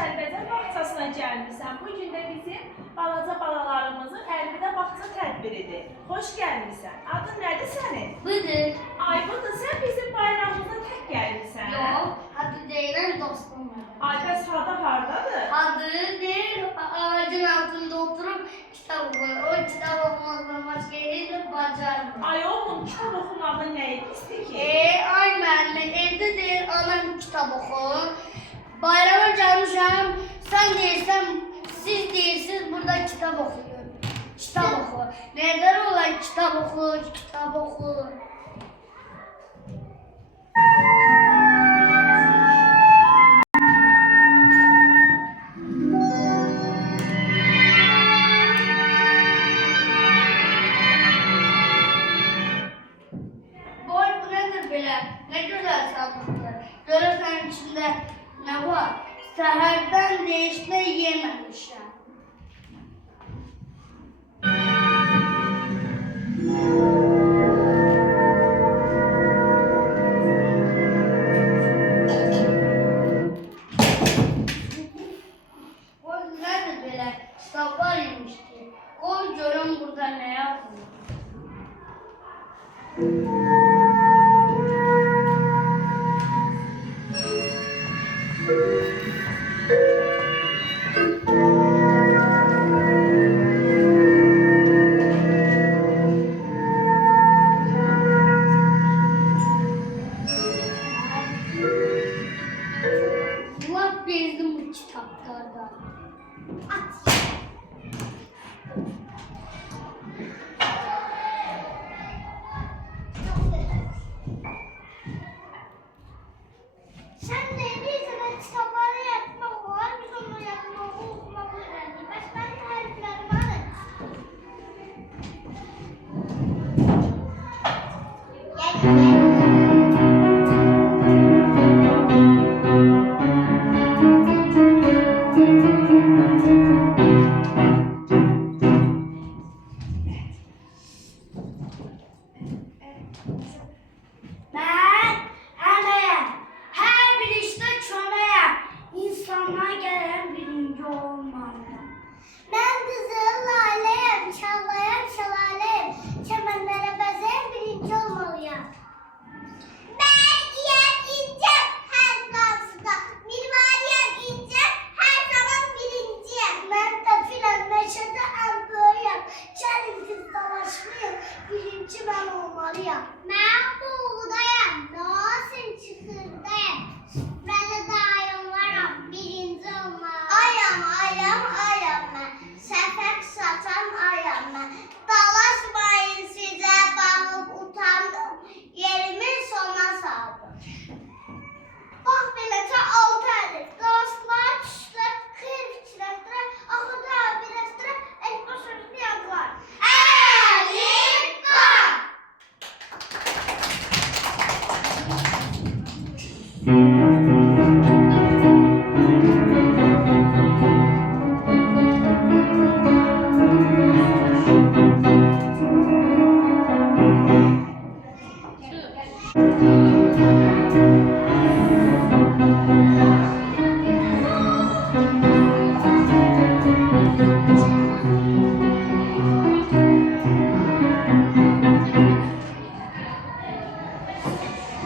Kəlbəcər bağçasına gəlmişsən. Bugün də bizim balaca balalarımızın əlvidə bağça tədbiridir. Xoş gəlmişsən. Adın nədir sənin? Budur. Ay, budur, sən bizim bayramımıza tək gəlmişsən. Yox, adı deyilən dostum var. Ay, bəs Hada hardadır? Adı deyil, ağacın altında oturub kitab oxuyur. O kitab oxumaqdan başqa heç nə bacarmır. Ay oğlum, kitab oxumağın nəyi pisdir ki? Ay müəllimə, evdə deyil, anam kitab oxur. Bayrama gəlmişəm, sən deyirsən, siz deyirsiniz, burada kitab oxuyur. Kitab oxu. Nədən olan kitab oxu, kitab oxu. Boy, bu nədir belə? Nə gözəl sandıqdır. Görürsən içində nə var? Səhərdən deyişlə yeməmişəm. Boy, nədir belə? Kitablar yemişdi. Qoy görüm burada nə yazılır. Lap bezdim bu kitaplardan. At. Sen ne